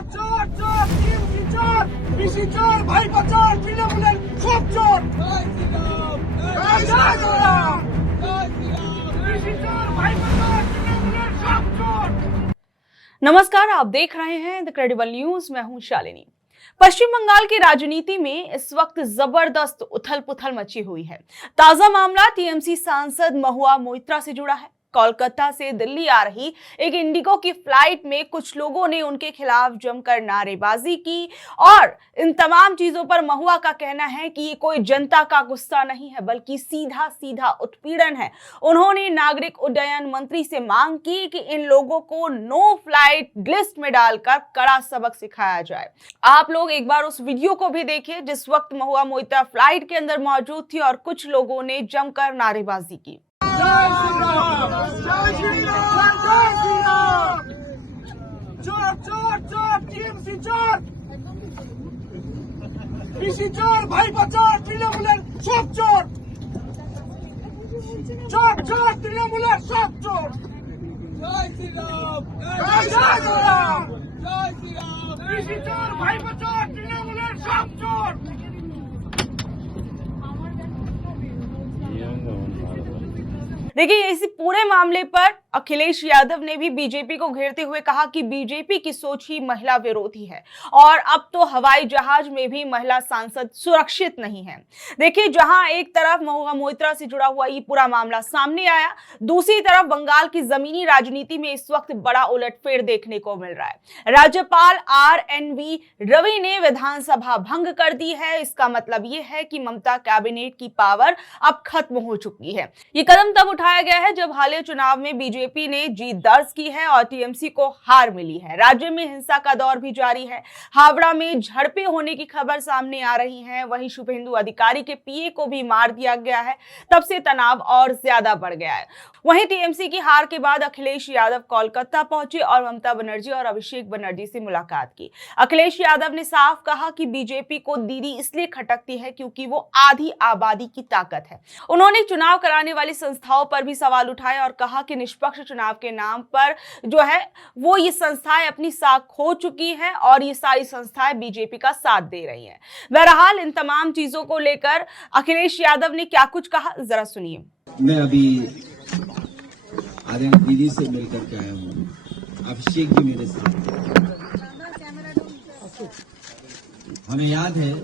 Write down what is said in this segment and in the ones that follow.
চোর চোর চোর টিএমসি চোর পিসি চোর ভাইপো চোর তৃণমূলের সব চোর জয় শ্রীরাম পিসি চোর ভাইপো চোর তৃণমূলের সব चोर। नमस्कार, आप देख रहे हैं द क्रेडिबल न्यूज। मैं हूं शालिनी। पश्चिम बंगाल की राजनीति में इस वक्त जबरदस्त उथल पुथल मची हुई है। ताजा मामला टीएमसी सांसद महुआ मोइत्रा से जुड़ा है। कोलकाता से दिल्ली आ रही एक इंडिगो की फ्लाइट में कुछ लोगों ने उनके खिलाफ जमकर नारेबाजी की और इन तमाम चीजों पर महुआ का कहना है कि ये कोई जनता का गुस्सा नहीं है बल्कि सीधा सीधा उत्पीड़न है। उन्होंने नागरिक उड्डयन मंत्री से मांग की कि इन लोगों को नो फ्लाइट लिस्ट में डालकर कड़ा सबक सिखाया जाए। आप लोग एक बार उस वीडियो को भी देखिए जिस वक्त महुआ मोइत्रा फ्लाइट के अंदर मौजूद थी और कुछ लोगों ने जमकर नारेबाजी की। जय श्रीराम जय श्रीराम जय श्रीराम चोर चोर चोर टीएमसी चोर পিসি চোর ভাইপো চোর তৃণমূলের সব চোর চোর চোর তৃণমূলের সব চোর জয় শ্রীরাম জয় শ্রীরাম জয় শ্রীরাম পিসি চোর ভাইপো চোর তৃণমূলের সব চোর। देखिए, इसी पूरे मामले पर अखिलेश यादव ने भी बीजेपी को घेरते हुए कहा कि बीजेपी की सोच ही महिला विरोधी है और अब तो हवाई जहाज में भी महिला सांसद सुरक्षित नहीं है। देखिए, जहां एक तरफ महुआ मोइत्रा से जुड़ा हुआ ये पूरा मामला सामने आया, दूसरी तरफ बंगाल की जमीनी राजनीति में इस वक्त बड़ा उलटफेर देखने को मिल रहा है। राज्यपाल RNV रवि ने विधानसभा भंग कर दी है। इसका मतलब ये है कि ममता कैबिनेट की पावर अब खत्म हो चुकी है। ये कदम तब उठाया गया है जब हालिया चुनाव में बीजेपी ने जीत दर्ज की है और टीएमसी को हार मिली है। राज्य में हिंसा का दौर भी जारी है। हावड़ा में झड़पें होने की खबर सामने आ रही है। वहीं शुभेंदु अधिकारी के पीए को भी मार दिया गया है। तब से तनाव और ज्यादा बढ़ गया है। वहीं टीएमसी की हार के बाद अखिलेश यादव कोलकाता पहुंचे और ममता बनर्जी और अभिषेक बनर्जी से मुलाकात की। अखिलेश यादव ने साफ कहा कि बीजेपी को दीदी इसलिए खटकती है क्योंकि वो आधी आबादी की ताकत है। उन्होंने चुनाव कराने वाली संस्थाओं पर भी सवाल उठाए और कहा कि निष्पक्ष चुनाव के नाम पर जो है वो ये संस्थाएं अपनी साख खो चुकी हैं और ये सारी संस्थाएं बीजेपी का साथ दे रही हैं। बहरहाल इन तमाम चीजों को लेकर अखिलेश यादव ने क्या कुछ कहा, जरा सुनिए। मैं अभी आर्यन दीदी से मिलकर के आया हूँ। अभिषेक जी मेरे साथ। हमें याद है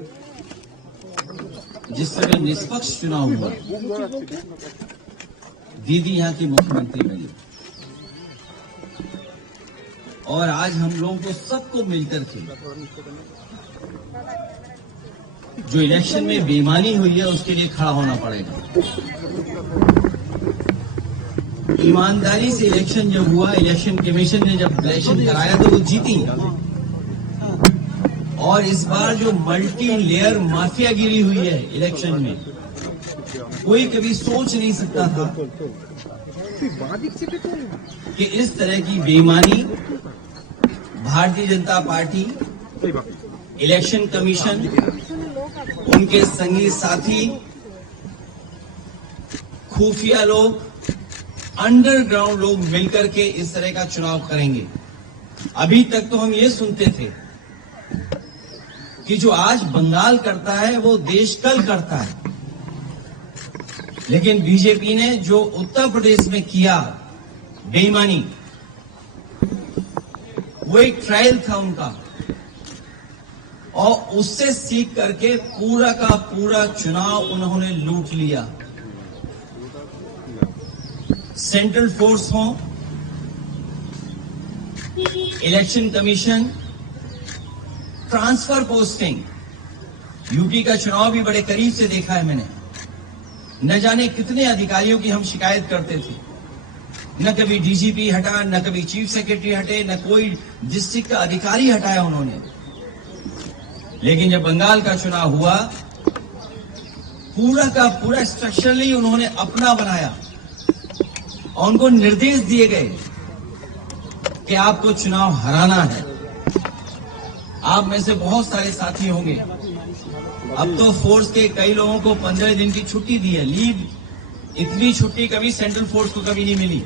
जिस समय निष्पक्ष चुनाव हुआ, दीदी यहाँ की मुख्यमंत्री बनी और आज हम लोगों को सबको मिलकर के जो इलेक्शन में बेईमानी हुई है उसके लिए खड़ा होना पड़ेगा। ईमानदारी से इलेक्शन जब हुआ, इलेक्शन कमीशन ने जब इलेक्शन कराया तो वो जीती। और इस बार जो मल्टी लेयर माफियागिरी हुई है इलेक्शन में, कोई कभी सोच नहीं सकता था कि इस तरह की बेईमानी Bharatiya Janata party, election commission, उनके संगी साथी, खुफिया लोग, अंडरग्राउंड लोग मिलकर के इस तरह का चुनाव करेंगे। अभी तक तो हम ये सुनते थे कि जो आज बंगाल करता है वो देश कल करता है, लेकिन बीजेपी ने जो उत्तर प्रदेश में किया बेईमानी, वो एक ट्रायल था उनका और उससे सीख करके पूरा का पूरा चुनाव उन्होंने लूट लिया। सेंट्रल फोर्स हो, election commission, transfer posting, UP का चुनाव भी बड़े करीब से देखा है मैंने। न जाने कितने अधिकारियों की हम शिकायत करते थे, न कभी डीजीपी हटा, न कभी चीफ सेक्रेटरी हटे, न कोई डिस्ट्रिक्ट का अधिकारी हटाया उन्होंने। लेकिन जब बंगाल का चुनाव हुआ, पूरा का पूरा स्ट्रक्चरली उन्होंने अपना बनाया और उनको निर्देश दिए गए कि आपको चुनाव हराना है। आप में से बहुत सारे साथी होंगे, अब तो फोर्स के कई लोगों को 15 दिन की छुट्टी दी है, लीव। इतनी छुट्टी कभी सेंट्रल फोर्स को कभी नहीं मिली।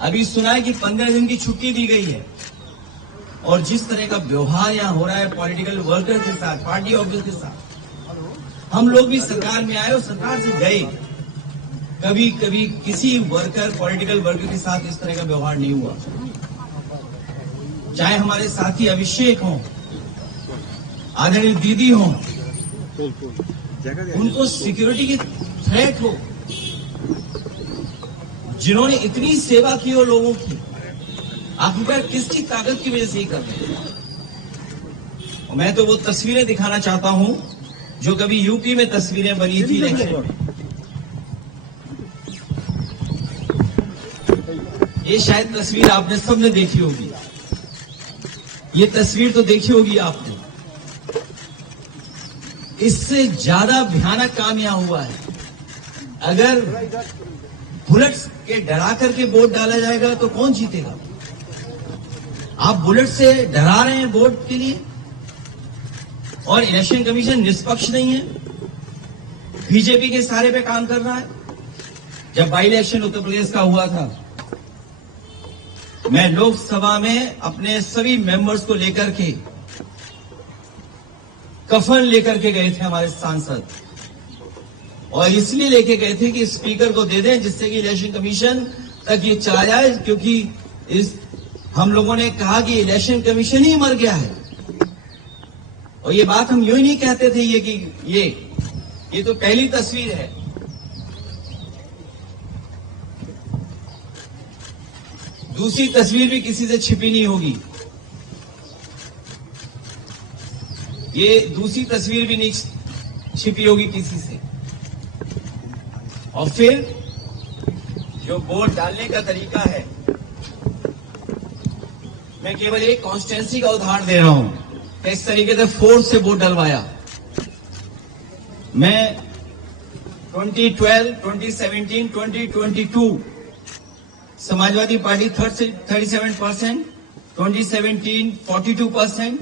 अभी सुना है कि 15 दिन की छुट्टी दी गई है। और जिस तरह का व्यवहार यहाँ हो रहा है पॉलिटिकल वर्कर के साथ, पार्टी ऑफिस के साथ, हम लोग भी सरकार में आए और सरकार से गए, कभी कभी किसी वर्कर, पॉलिटिकल वर्कर के साथ इस तरह का व्यवहार नहीं हुआ। चाहे हमारे साथी अभिषेक हों, आदरणीय दीदी हों, उनको सिक्योरिटी की थ्रेट हो, जिन्होंने इतनी सेवा की हो लोगों की, आखिरकार किसकी ताकत की वजह से ही कर रहे हैं। और मैं तो वो तस्वीरें दिखाना चाहता हूं जो कभी यूपी में तस्वीरें बनी थी, लेकिन ये शायद तस्वीर आपने सबने देखी होगी। ये तस्वीर तो देखी होगी आपने। इससे ज्यादा भयानक काम यहां हुआ है। अगर बुलेट्स के डरा करके वोट डाला जाएगा तो कौन जीतेगा? आप बुलेट से डरा रहे हैं वोट के लिए, और इलेक्शन कमीशन निष्पक्ष नहीं है, बीजेपी के सहारे पे काम कर रहा है। जब बाई इलेक्शन उत्तर प्रदेश का हुआ था, मैं लोकसभा में अपने सभी मेंबर्स को लेकर के, कफन लेकर के गए थे हमारे सांसद, और इसलिए लेके गए थे कि स्पीकर को दे दें जिससे कि इलेक्शन कमीशन तक ये चला जाए, क्योंकि हम लोगों ने कहा कि इलेक्शन कमीशन ही मर गया है। और ये बात हम यूं ही नहीं कहते थे, ये तो पहली तस्वीर है। दूसरी तस्वीर भी किसी से छिपी नहीं होगी। ये दूसरी तस्वीर भी नहीं छिपी होगी किसी से। और फिर जो वोट डालने का तरीका है, मैं केवल एक कॉन्स्टिट्यूंसी का उदाहरण दे रहा हूं, इस तरीके से फोर्स से वोट डलवाया। मैं 2012, 2017, 2022 समाजवादी पार्टी 37%, 2017 42%,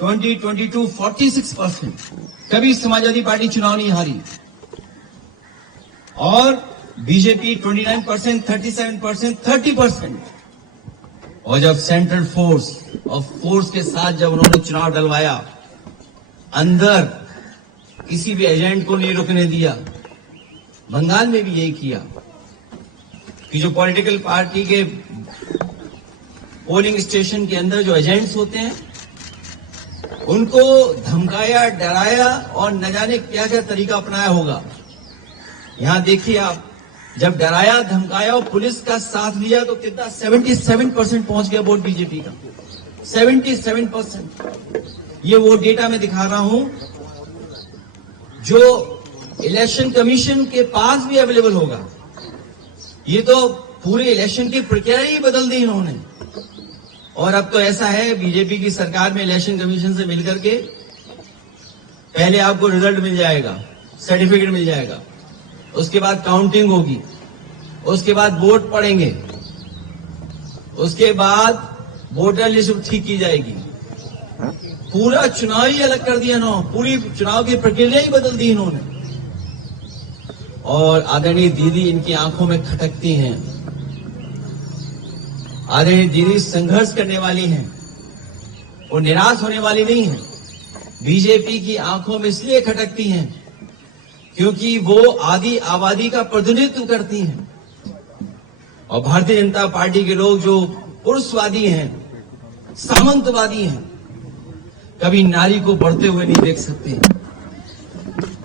2022 46%। कभी समाजवादी पार्टी चुनाव नहीं हारी। और बीजेपी 29%, 37%, 30%। और जब सेंट्रल फोर्स और फोर्स के साथ जब उन्होंने चुनाव डलवाया, अंदर किसी भी एजेंट को नहीं रुकने दिया। बंगाल में भी यही किया कि जो पॉलिटिकल पार्टी के पोलिंग स्टेशन के अंदर जो एजेंट्स होते हैं, उनको धमकाया, डराया और न जाने क्या क्या तरीका अपनाया होगा। यहां देखिए आप, जब डराया, धमकाया और पुलिस का साथ लिया तो कितना 77% पहुंच गया वोट बीजेपी का। 77%। ये वो डेटा मैं दिखा रहा हूं जो इलेक्शन कमीशन के पास भी अवेलेबल होगा। ये तो पूरे इलेक्शन की प्रक्रिया ही बदल दी इन्होंने। और अब तो ऐसा है, बीजेपी की सरकार में इलेक्शन कमीशन से मिलकर के पहले आपको रिजल्ट मिल जाएगा, सर्टिफिकेट मिल जाएगा, उसके बाद काउंटिंग होगी, उसके बाद वोट पड़ेंगे, उसके बाद वोटर लिस्ट ठीक की जाएगी। पूरा चुनाव ही अलग कर दिया ना, पूरी चुनाव की प्रक्रिया ही बदल दी इन्होंने। और आदरणीय दीदी इनकी आंखों में खटकती हैं। आदरणीय दीदी संघर्ष करने वाली हैं, वो निराश होने वाली नहीं है। बीजेपी की आंखों में इसलिए खटकती हैं क्योंकि वो आदि आबादी का प्रतिनिधित्व करती हैं। और भारतीय जनता पार्टी के लोग जो पुरुषवादी हैं, सामंतवादी हैं, कभी नारी को बढ़ते हुए नहीं देख सकते।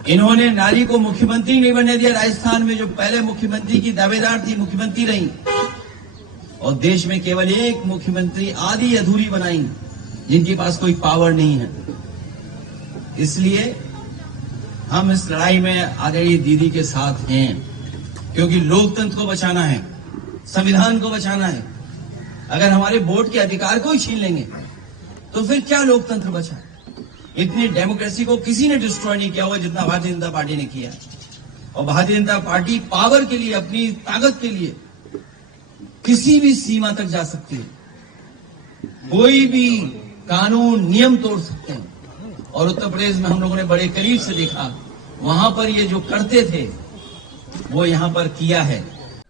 इन्होंने नारी को मुख्यमंत्री नहीं बनने दिया। राजस्थान में जो पहले मुख्यमंत्री की दावेदार थी, मुख्यमंत्री रही, और देश में केवल एक मुख्यमंत्री आधी अधूरी बनाई, जिनके पास कोई पावर नहीं है। इसलिए हम इस लड़ाई में आदरणीय दीदी के साथ हैं, क्योंकि लोकतंत्र को बचाना है, संविधान को बचाना है। अगर हमारे वोट के अधिकार को ही छीन लेंगे तो फिर क्या लोकतंत्र बचा? इतनी डेमोक्रेसी को किसी ने डिस्ट्रॉय नहीं किया हुआ जितना भारतीय जनता पार्टी ने किया। और भारतीय जनता पार्टी पावर के लिए, अपनी ताकत के लिए किसी भी सीमा तक जा सकती है, कोई भी कानून नियम तोड़ सकते हैं। और उत्तर प्रदेश में हम लोगों ने बड़े करीब से देखा, वहां पर ये जो करते थे वो यहां पर किया है।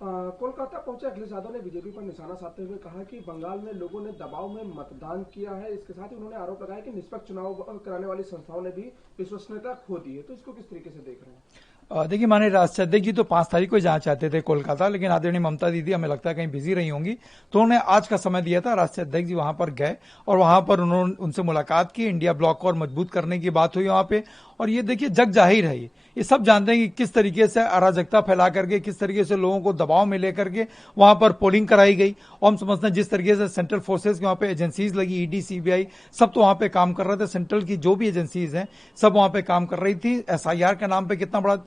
कोलकाता पहुंचे अखिलेश यादव ने बीजेपी पर निशाना साधते हुए कहा कि बंगाल में लोगों ने दबाव में मतदान किया है। इसके साथ ही उन्होंने आरोप लगाया कि निष्पक्ष चुनाव कराने वाली संस्थाओं ने भी विश्वसनीयता खो दी है। तो इसको किस तरीके से देख रहे हैं? देखिए, माननीय राष्ट्रीय अध्यक्ष जी तो 5 तारीख को जाना चाहते थे कोलकाता, लेकिन आदरणीय ममता दीदी हमें लगता है कहीं बिजी रही होंगी, तो उन्होंने आज का समय दिया था। राष्ट्रीय अध्यक्ष जी वहां पर गए और वहां पर उन्होंने उनसे मुलाकात की, इंडिया ब्लॉक को और मजबूत करने की बात हुई वहां पे। और ये देखिए, जग जाहिर है, ये सब जानते हैं कि किस तरीके से अराजकता फैला करके, किस तरीके से लोगों को दबाव में लेकर के वहां पर पोलिंग कराई गई। और हम समझते हैं जिस तरीके से सेंट्रल फोर्सेस की वहां पे एजेंसीज लगी, ईडी, सीबीआई, सब तो वहां पे काम कर रहे थे। सेंट्रल की जो भी एजेंसीज हैं सब वहां पे काम कर रही थी। एसआईआर के नाम पे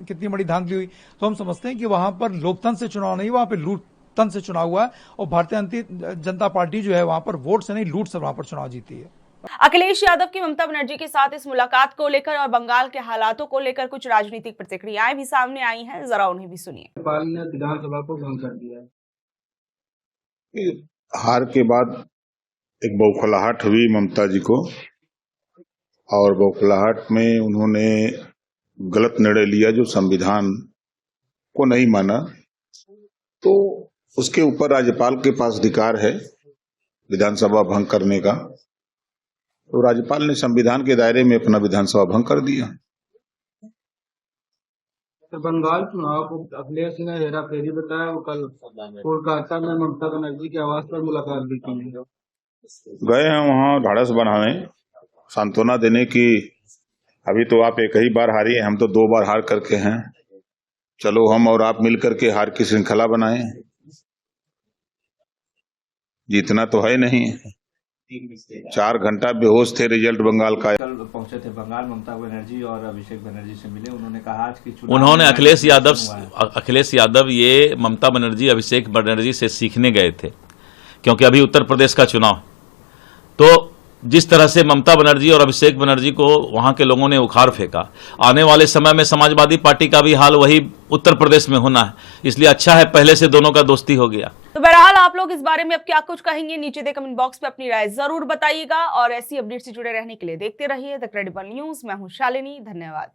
कितनी बड़ी धांधली हुई। तो हम समझते हैं कि वहां पर लोकतंत्र से चुनाव नहीं, वहां पर लूटतंत्र से चुनाव हुआ है। और भारतीय जनता पार्टी जो है वहां पर वोट से नहीं, लूट से वहां पर चुनाव जीती है। अखिलेश यादव की ममता बनर्जी के साथ इस मुलाकात को लेकर और बंगाल के हालातों को लेकर कुछ राजनीतिक प्रतिक्रियाएं भी सामने आई हैं, जरा उन्हें भी सुनिए। राज्यपाल ने विधानसभा को भंग कर दिया। हार के बाद एक बौखलाहट हुई ममता जी को, और बौखलाहट में उन्होंने गलत निर्णय लिया जो संविधान को नहीं माना। तो उसके ऊपर राज्यपाल के पास अधिकार है विधानसभा भंग करने का। तो राज्यपाल ने संविधान के दायरे में अपना विधानसभा भंग कर दिया। तो बंगाल चुनाव को अखिलेश ने हेराफेरी बताया। वो कल कोलकाता में ममता बनर्जी के आवास पर मुलाकात भी की। गए हैं वहां ढाढ़स बनाने, सांत्वना देने की अभी तो आप एक ही बार हारी हैं, हम तो 2 बार हार करके हैं। चलो हम और आप मिल करके हार की श्रृंखला बनाएं। जीतना तो है नहीं। 4 घंटा बेहोश थे, रिजल्ट बंगाल का। कल पहुंचे थे बंगाल, ममता बनर्जी और अभिषेक बनर्जी से मिले। उन्होंने कहा आज की उन्होंने अखिलेश यादव ये ममता बनर्जी अभिषेक बनर्जी से सीखने गए थे, क्योंकि अभी उत्तर प्रदेश का चुनाव। तो जिस तरह से ममता बनर्जी और अभिषेक बनर्जी को वहां के लोगों ने उखाड़ फेंका, आने वाले समय में समाजवादी पार्टी का भी हाल वही उत्तर प्रदेश में होना है। इसलिए अच्छा है पहले से दोनों का दोस्ती हो गया। तो बहरहाल आप लोग इस बारे में अब क्या कुछ कहेंगे, नीचे दे कमेंट बॉक्स में अपनी राय जरूर बताइएगा। और ऐसी अपडेट से जुड़े रहने के लिए देखते रहिए द क्रेडिबल न्यूज। मैं हूं शालिनी, धन्यवाद।